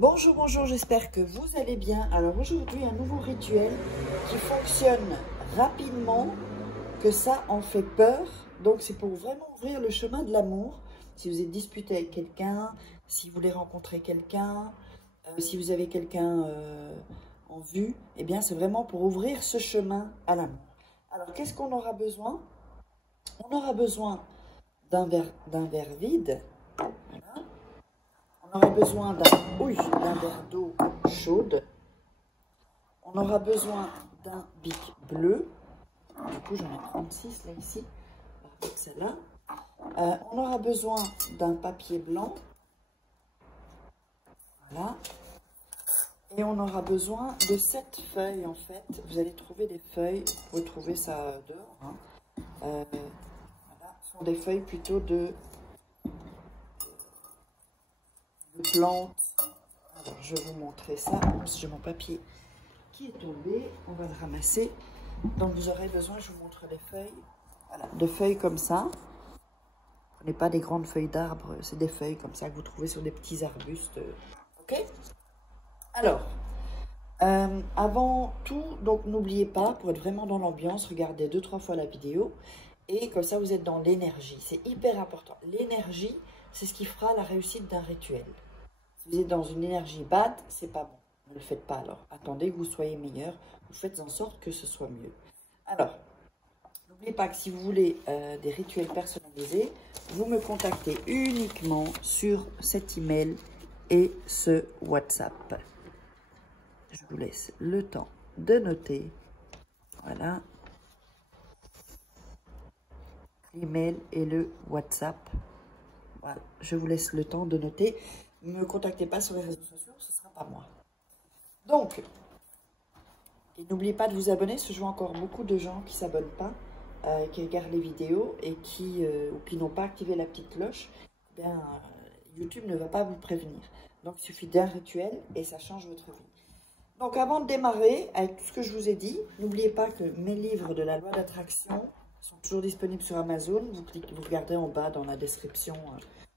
Bonjour, bonjour, j'espère que vous allez bien. Alors aujourd'hui, un nouveau rituel qui fonctionne rapidement, que ça en fait peur. Donc c'est pour vraiment ouvrir le chemin de l'amour. Si vous êtes disputé avec quelqu'un, si vous voulez rencontrer quelqu'un, si vous avez quelqu'un en vue, eh bien c'est vraiment pour ouvrir ce chemin à l'amour. Alors qu'est-ce qu'on aura besoin? On aura besoin d'un verre vide. Voilà. On aura besoin d'un verre d'eau chaude. On aura besoin d'un bic bleu. Du coup, j'en ai 36 là, ici. Avec celle-là. On aura besoin d'un papier blanc. Voilà. Et on aura besoin de 7 feuilles, en fait. Vous allez trouver des feuilles. Vous pouvez trouver ça dehors. Hein. Voilà. Ce sont des feuilles plutôt de plantes. Alors, je vais vous montrer ça. Oups, j'ai mon papier qui est tombé. On va le ramasser. Donc, vous aurez besoin, je vous montre les feuilles. Voilà, de feuilles comme ça. Ce n'est pas des grandes feuilles d'arbres, c'est des feuilles comme ça que vous trouvez sur des petits arbustes. Ok? Alors, avant tout, donc n'oubliez pas, pour être vraiment dans l'ambiance, regardez 2-3 fois la vidéo. Et comme ça, vous êtes dans l'énergie. C'est hyper important. L'énergie, c'est ce qui fera la réussite d'un rituel. Si vous êtes dans une énergie bad, c'est pas bon. Ne le faites pas alors. Attendez que vous soyez meilleur. Vous faites en sorte que ce soit mieux. Alors, n'oubliez pas que si vous voulez des rituels personnalisés, vous me contactez uniquement sur cet email et ce WhatsApp. Je vous laisse le temps de noter. Voilà. L'email et le WhatsApp. Voilà. Je vous laisse le temps de noter. Ne me contactez pas sur les réseaux sociaux, ce ne sera pas moi. Donc, n'oubliez pas de vous abonner, parce que je vois encore beaucoup de gens qui ne s'abonnent pas, qui regardent les vidéos et qui n'ont pas activé la petite cloche. Eh bien, YouTube ne va pas vous prévenir. Donc, il suffit d'un rituel et ça change votre vie. Donc, avant de démarrer, avec tout ce que je vous ai dit, n'oubliez pas que mes livres de la loi d'attraction sont toujours disponibles sur Amazon. Vous regardez en bas dans la description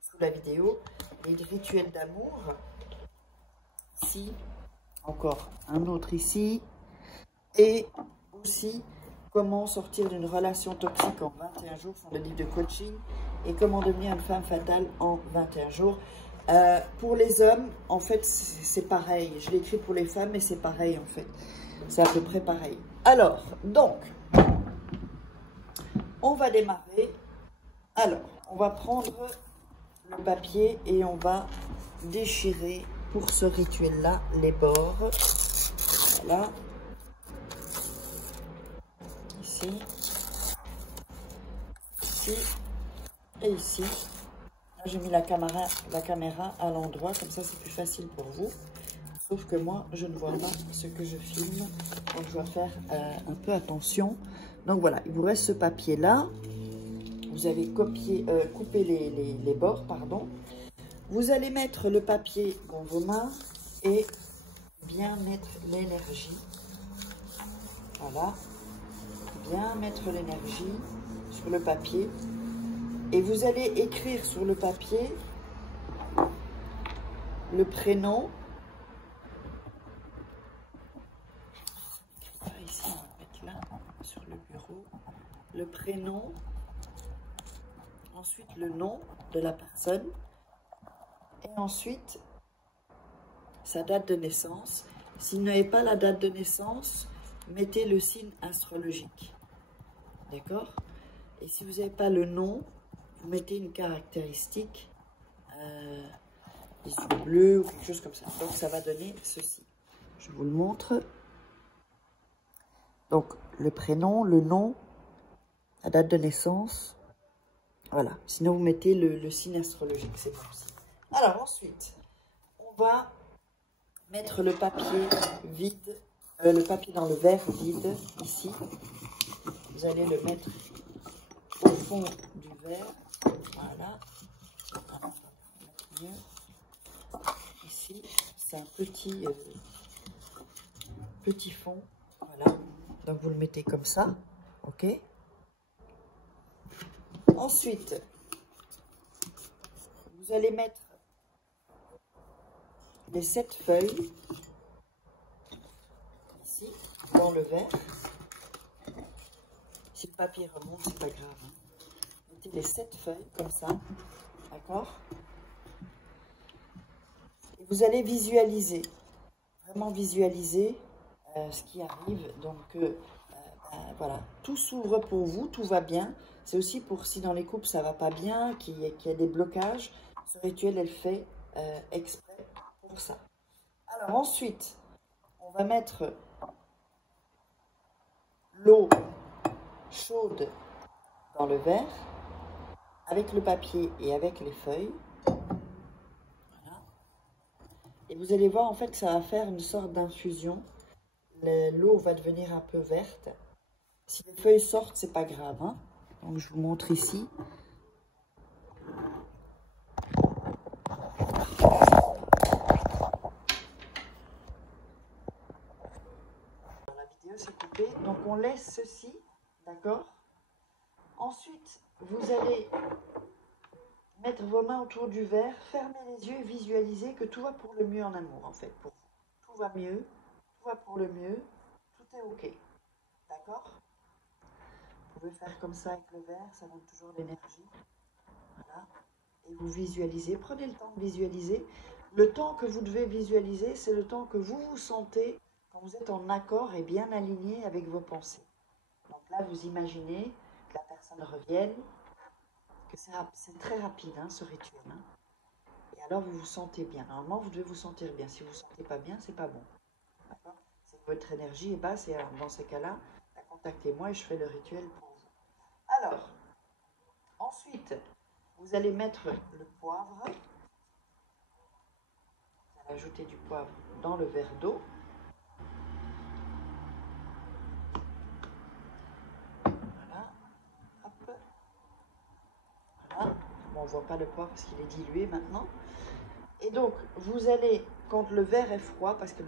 sous la vidéo. Les rituels d'amour. Ici, encore un autre ici. Et aussi, comment sortir d'une relation toxique en 21 jours, sont des livres de coaching. Et comment devenir une femme fatale en 21 jours. Pour les hommes, en fait, c'est pareil. Je l'ai écrit pour les femmes, mais c'est pareil, en fait. C'est à peu près pareil. Alors, donc, on va démarrer. Alors, on va prendre le papier et on va déchirer pour ce rituel-là les bords. Voilà. Ici, ici et ici. J'ai mis la caméra à l'endroit, comme ça c'est plus facile pour vous. Sauf que moi, je ne vois pas ce que je filme, donc je dois faire un peu attention. Donc voilà, il vous reste ce papier-là. Vous avez coupé les bords, pardon. Vous allez mettre le papier dans vos mains et bien mettre l'énergie. Voilà. Bien mettre l'énergie sur le papier. Et vous allez écrire sur le papier le prénom. Ici, on va mettre là, sur le bureau. Le prénom. Ensuite, le nom de la personne. Et ensuite, sa date de naissance. Si vous n'avez pas la date de naissance, mettez le signe astrologique. D'accord? Et si vous n'avez pas le nom, vous mettez une caractéristique, des yeux bleus ou quelque chose comme ça. Donc, ça va donner ceci. Je vous le montre. Donc, le prénom, le nom, la date de naissance. Voilà. Sinon, vous mettez le signe astrologique. C'est possible. Alors, ensuite, on va mettre le papier vide, le papier dans le verre vide, ici. Vous allez le mettre au fond du verre. Voilà. Ici, c'est un petit fond. Voilà. Donc, vous le mettez comme ça. OK. Ensuite, vous allez mettre les 7 feuilles ici dans le verre. Si le papier remonte, c'est pas grave. Hein. Mettez les 7 feuilles comme ça, d'accord? Et vous allez visualiser, vraiment visualiser ce qui arrive. Donc voilà, tout s'ouvre pour vous, tout va bien. C'est aussi pour si dans les couples ça va pas bien, qu'il y a des blocages. Ce rituel, elle fait exprès pour ça. Alors ensuite, on va mettre l'eau chaude dans le verre avec le papier et avec les feuilles. Voilà. Et vous allez voir en fait que ça va faire une sorte d'infusion. L'eau va devenir un peu verte. Si les feuilles sortent, c'est pas grave. Hein. Donc je vous montre ici. Dans la vidéo, c'est coupé. Donc on laisse ceci, d'accord? Ensuite, vous allez mettre vos mains autour du verre, fermer les yeux et visualiser que tout va pour le mieux en amour, en fait, pour vous. Tout va mieux, tout va pour le mieux, tout est OK. D'accord? Vous pouvez faire comme ça avec le verre, ça donne toujours l'énergie. Voilà. Et vous visualisez, prenez le temps de visualiser. Le temps que vous devez visualiser, c'est le temps que vous vous sentez quand vous êtes en accord et bien aligné avec vos pensées. Donc là, vous imaginez que la personne revienne, que c'est très rapide, hein, ce rituel. Hein. Et alors, vous vous sentez bien. Normalement, vous devez vous sentir bien. Si vous ne vous sentez pas bien, c'est pas bon. D'accord? C'est que votre énergie est basse et alors, dans ces cas-là, contactez-moi et je fais le rituel pour vous. Alors, ensuite, vous allez mettre le poivre. Vous allez ajouter du poivre dans le verre d'eau. Voilà. Hop. Voilà. Bon, on ne voit pas le poivre parce qu'il est dilué maintenant. Et donc, vous allez, quand le verre est froid, parce que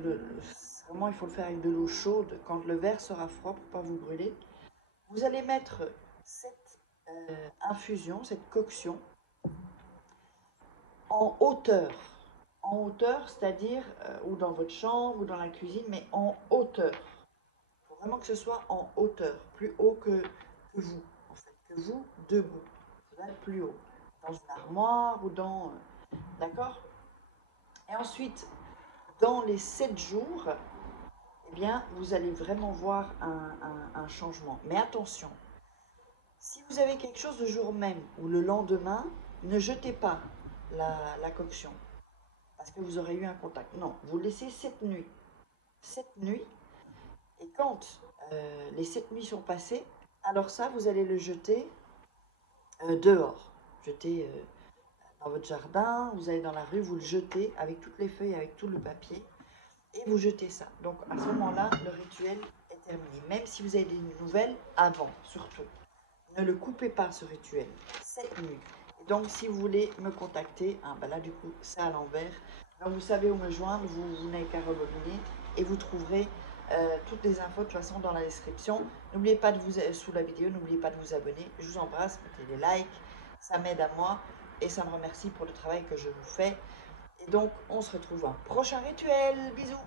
vraiment il faut le faire avec de l'eau chaude, quand le verre sera froid pour ne pas vous brûler, vous allez mettre cette infusion, cette coction, en hauteur. En hauteur, c'est-à-dire, ou dans votre chambre, ou dans la cuisine, mais en hauteur. Il faut vraiment que ce soit en hauteur, plus haut que vous, en fait, que vous, debout. Ça va être plus haut, dans une armoire ou dans... D'accord? Et ensuite, dans les 7 jours, eh bien, vous allez vraiment voir un changement. Mais attention, si vous avez quelque chose le jour même ou le lendemain, ne jetez pas la coction parce que vous aurez eu un contact. Non, vous laissez 7 nuits. 7 nuits. Et quand les 7 nuits sont passées, alors ça, vous allez le jeter dehors. Jeter dans votre jardin, vous allez dans la rue, vous le jetez avec toutes les feuilles, avec tout le papier. Et vous jetez ça. Donc à ce moment-là, le rituel est terminé. Même si vous avez des nouvelles, avant, surtout. Ne le coupez pas, ce rituel. 7 nuits. Et donc, si vous voulez me contacter, hein, ben là, du coup, c'est à l'envers. Donc, vous savez où me joindre. Vous n'avez qu'à rebobiner. Et vous trouverez toutes les infos, de toute façon, dans la description. N'oubliez pas de vous, sous la vidéo, n'oubliez pas de vous abonner. Je vous embrasse. Mettez des likes. Ça m'aide à moi. Et ça me remercie pour le travail que je vous fais. Et donc, on se retrouve à un prochain rituel. Bisous!